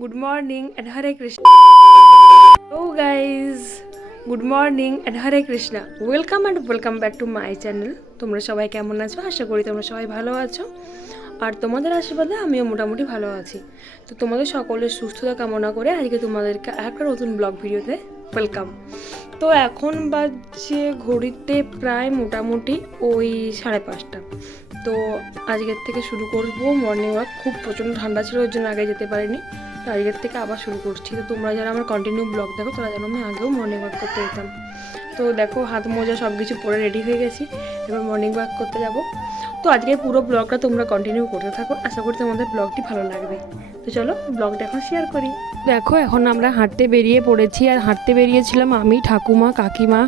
Good morning and Hare Krishna. Hello guys, good morning and Hare Krishna. Welcome back to my channel. তোমরা সবাই কেমন আছো? আশা করি তোমরা সবাই ভালো আছো। আর তোমাদের আশীর্বাদে আমিও মোটামুটি ভালো আছি। তো তোমাদের সকলের সুস্থতা কামনা করে আজকে তোমাদেরকে একটা নতুন ব্লগ ভিডিওতে ওয়েলকাম। তো এখন বাজছে ঘড়িতে প্রায় মোটামুটি ওই 5:30। তো আজকের থেকে শুরু করব মর্নিং ওয়াক। খুব প্রচণ্ড ঠান্ডা ছিল, ওর জন্য আগে যেতে পারিনি। তো আজকের থেকে আবার শুরু করছি। তো তোমরা যারা আমার কন্টিনিউ ব্লগ দেখো তারা যেন আমি আগেও মর্নিং ওয়াক করতে যেতাম। তো দেখো হাত মোজা সব কিছু পরে রেডি হয়ে গেছি, এবার মর্নিং ওয়াক করতে যাব। তো আজকে পুরো ব্লগটা তোমরা কন্টিনিউ করতে থাকো, আশা করি তোমাদের ব্লগটি ভালো লাগবে। তো চলো ব্লগটা এখন শেয়ার করি। দেখো এখন আমরা হাঁটতে বেরিয়ে পড়েছি, আর হাঁটতে বেরিয়েছিলাম আমি, ঠাকুমা, কাকিমা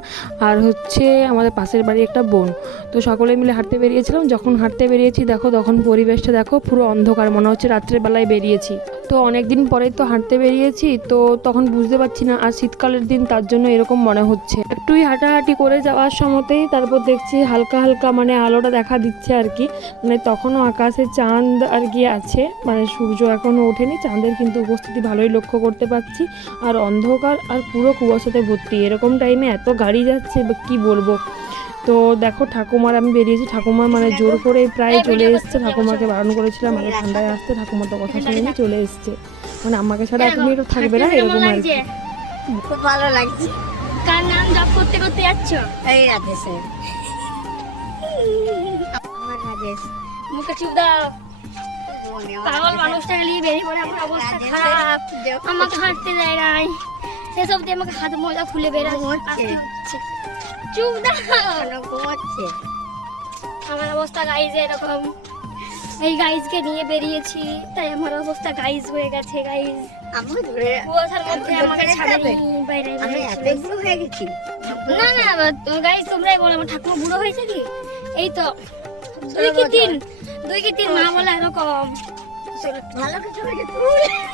আর হচ্ছে আমাদের পাশের বাড়ি একটা বোন। তো সকলে মিলে হাঁটতে বেরিয়েছিলাম। যখন হাঁটতে বেরিয়েছি দেখো তখন পরিবেশটা দেখো পুরো অন্ধকার, মনে হচ্ছে রাত্রের বেলায় বেরিয়েছি। তো অনেক দিন পরে তো হাঁটতে বেরিয়েছি, তো তখন বুঝতে পারছি না, আর শীতকালের দিন তার জন্য এরকম মনে হচ্ছে। একটুই হাঁটাহাঁটি করে যাওয়ার সময়তেই তারপর দেখছি হালকা হালকা মানে আলোটা দেখা দিচ্ছে আর কি, মানে তখনও আকাশে চাঁদ আর কি আছে, মানে সূর্য এখনও ওঠেনি, চাঁদের কিন্তু উপস্থিতি ভালোই লক্ষ্য করতে পারছি। আর অন্ধকার আর পুরো কুয়াশাতে ভর্তি, এরকম টাইমে এত গাড়ি যাচ্ছে কি বলবো। তো দেখো ঠাকুমার আমি বেরিয়েছি, ঠাকুমা মানে জোর করে প্রায় চলে এসছে। ঠাকুমাকে বারণ করেছিলাম আগে ঠান্ডায় আসতে, ঠাকুমা তো কথা শুনে চলে এসছে, মানে আমাকে ছাড়া এক মিনিটও থাকবে না এরকম আর কি। খুব ভালো লাগছে। কার নাম জপ করতে করতে যাচ্ছ? এই রাজেশে আমার রাজেশ মুখে চুপ দাও। পাগল মানুষটাকে নিয়ে বেরিয়ে পড়ে আমার অবস্থা খারাপ, আমাকে হাঁটতে দেয় নাই, সেসব দিয়ে আমাকে হাত মোজা খুলে বেরোচ্ছে। চুপ দাও, ঘুমাচ্ছে। আমার অবস্থা গাইজ এরকম। এই গাইজকে নিয়ে বেরিয়েছি তাই আমার অবস্থা গাইজ হয়ে গেছে। গাইজ আমি ধরে কুয়াশার মধ্যে আমাকে ছাড়েনি বাইরে। আমি এত বুড়ো হয়ে গেছি। না না গাইজ তোমরাই বলো আমার ঠাকুমা বুড়ো হয়েছে কি? এই তো 2 কি 3 মা বলে এরকম ভালো কিছু হয়েছে।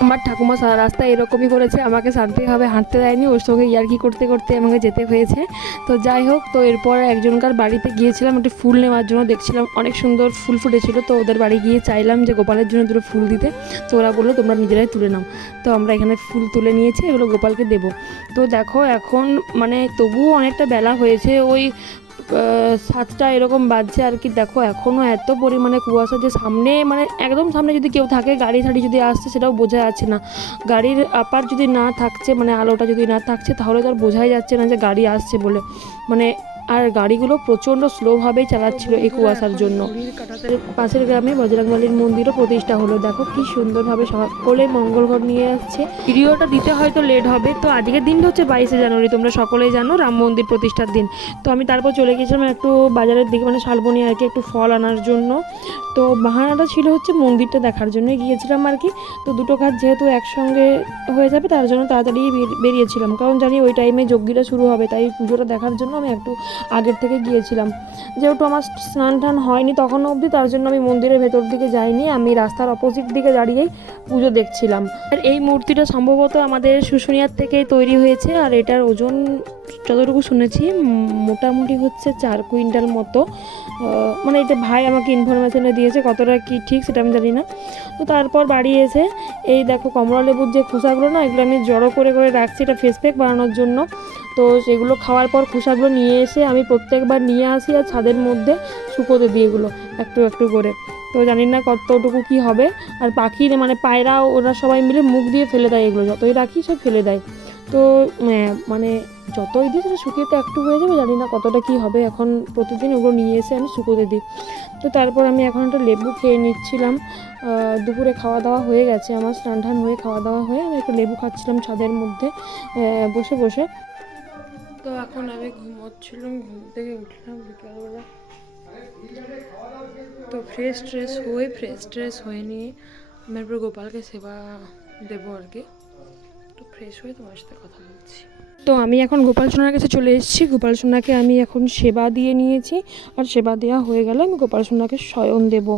আমার ঠাকুমা সারা রাস্তা এরকমই করেছে, আমাকে শান্তিভাবে হাঁটতে দেয়নি, ওর সঙ্গে ইয়ার্কি করতে করতে আমাকে যেতে হয়েছে। তো যাই হোক, তো এরপর একজনকার বাড়িতে গিয়েছিলাম একটু ফুল নেওয়ার জন্য, দেখছিলাম অনেক সুন্দর ফুল ফুটেছিল। তো ওদের বাড়ি গিয়ে চাইলাম যে গোপালের জন্য দুটো ফুল দিতে, তো ওরা বললো তোমরা নিজেরাই তুলে নাও। তো আমরা এখানে ফুল তুলে নিয়েছি, এগুলো গোপালকে দেবো। তো দেখো এখন মানে তবুও অনেকটা বেলা হয়েছে, ওই 7টা এরকম বাজছে আর কি। দেখো এখনও এত পরিমাণে কুয়াশা যে সামনে মানে একদম সামনে যদি কেউ থাকে, গাড়ি ঠাড়ি যদি আসছে সেটাও বোঝা যাচ্ছে না। গাড়ির আপার যদি না থাকছে, মানে আলোটা যদি না থাকছে, তাহলে তো আর বোঝাই যাচ্ছে না যে গাড়ি আসছে বলে। মানে আর গাড়িগুলো প্রচণ্ড স্লোভাবেই চালাচ্ছিল এই কুয়াশার জন্য। পাশের গ্রামে বজরংবলীর মন্দিরও প্রতিষ্ঠা হলো, দেখো কি সুন্দরভাবে সকলে মঙ্গল ঘট নিয়ে আসছে। ভিডিওটা দিতে হয়তো লেট হবে। তো আজকের দিনটা হচ্ছে 22শে জানুয়ারি, তোমরা সকলেই জানো রাম মন্দির প্রতিষ্ঠার দিন। তো আমি তারপর চলে গেছিলাম একটু বাজারের দিকে, মানে শালবনি আর কি, একটু ফল আনার জন্য। তো বাহানাটা ছিল হচ্ছে মন্দিরটা দেখার জন্য গিয়েছিলাম আর কি। তো দুটো কাজ যেহেতু একসঙ্গে হয়ে যাবে তার জন্য তাড়াতাড়ি বেরিয়েছিলাম, কারণ জানি ওই টাইমে যজ্ঞটা শুরু হবে, তাই পুজোটা দেখার জন্য আমি একটু আগের থেকে গিয়েছিলাম। যেহেতু আমার স্নান টান হয়নি তখনও অবধি, তার জন্য আমি মন্দিরের ভেতর দিকে যাইনি, আমি রাস্তার অপোজিট দিকে দাঁড়িয়েই পুজো দেখছিলাম। আর এই মূর্তিটা সম্ভবত আমাদের শুশুনিয়ার থেকেই তৈরি হয়েছে, আর এটার ওজন যতটুকু শুনেছি মোটামুটি হচ্ছে 4 কুইন্টাল মতো। মানে এটা ভাই আমাকে ইনফরমেশনে দিয়েছে, কতটা কি ঠিক সেটা আমি জানি না। তো তারপর বাড়ি এসে এই দেখো কমলা লেবুর যে খোসাগুলো না, এগুলো আমি জড়ো করে করে রাখছি এটা ফেস প্যাক বানানোর জন্য। তো সেগুলো খাওয়ার পর খোসাগুলো নিয়ে এসে আমি প্রত্যেকবার নিয়ে আসি আর ছাদের মধ্যে শুকোতে দিই এগুলো একটু একটু করে। তো জানি না কতটুকু কি হবে। আর পাখি মানে পায়রা ওরা সবাই মিলে মুখ দিয়ে ফেলে দেয়, এগুলো যতই রাখি সব ফেলে দেয়। তো মানে যতই দিই সেটা শুকিয়ে তো একটু হয়ে যাবে, জানি না কতটা কি হবে। এখন প্রতিদিন ওগুলো নিয়ে এসে আমি শুকোতে দিই। তো তারপর আমি এখন একটা লেবু খেয়ে নিচ্ছিলাম। দুপুরে খাওয়া দাওয়া হয়ে গেছে আমার, স্নান টান হয়ে খাওয়া দাওয়া হয়ে আমি একটু লেবু খাচ্ছিলাম ছাদের মধ্যে বসে বসে। তো এখন আমি ঘুমোচ্ছিলাম, ঘুম থেকে উঠলাম বিকালবেলা। তো ফ্রেশ ট্রেশ হয়ে নিয়ে আমি এরপর গোপালকে সেবা দেবো আর কি। তো ফ্রেশ হয়ে তোমার সাথে কথা বলছি। তো আমি এখন গোপাল সোনার কাছে চলে এসেছি। গোপাল সোনাকে আমি এখন সেবা দিয়ে নিয়েছি, আর সেবা দেওয়া হয়ে গেলে আমি গোপাল সোনাকে শয়ন দেব।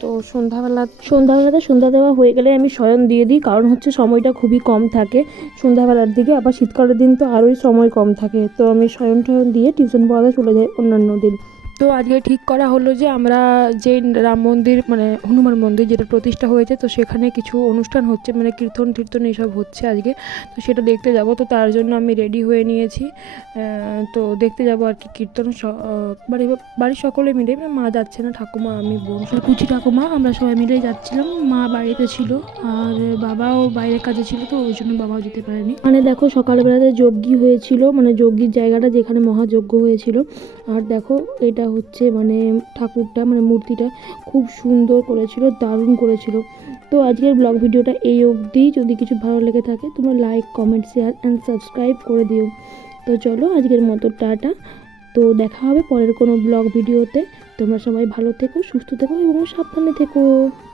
তো সন্ধ্যাবেলাতে সন্ধ্যা দেওয়া হয়ে গেলে আমি শয়ন দিয়ে দিই, কারণ হচ্ছে সময়টা খুবই কম থাকে সন্ধ্যাবেলার দিকে, আবার শীতকালের দিন তো আরোই সময় কম থাকে। তো আমি শয়ন দিয়ে টিউশন পড়াতে চলে যাই অন্যান্য দিন। তো আজকে ঠিক করা হলো যে আমরা যে রাম মন্দির মানে হনুমান মন্দির যেটা প্রতিষ্ঠা হয়েছে, তো সেখানে কিছু অনুষ্ঠান হচ্ছে, মানে কীর্তন এইসব হচ্ছে আজকে, তো সেটা দেখতে যাব। তো তার জন্য আমি রেডি হয়ে নিয়েছি, তো দেখতে যাব আর কি কীর্তন। বাড়ির সকলে মিলে, মানে মা যাচ্ছে না, ঠাকুমা, আমি, বোন, কুচি ঠাকুমা, আমরা সবাই মিলে যাচ্ছিলাম। মা বাড়িতে ছিল আর বাবাও বাইরের কাজে ছিল, তো ওই জন্য বাবাও যেতে পারেনি। মানে দেখো সকালবেলাতে যজ্ঞী হয়েছিল, মানে যজ্ঞীর জায়গাটা যেখানে মহাযজ্ঞ হয়েছিল। আর দেখো এটা হচ্ছে মানে ঠাকুরটা, মানে মূর্তিটা খুব সুন্দর করেছিল, দারুণ করেছিল। তো আজকের ব্লগ ভিডিওটা এই অবধি। যদি কিছু ভালো লেগে থাকে তোমরা like, comment, share and subscribe করে দিও। তো চলো আজকের মতো টাটা। তো দেখা হবে পরের কোনো ব্লগ ভিডিওতে। তোমরা সবাই ভালো থেকো, সুস্থ থেকো এবং সাবধানে থেকো।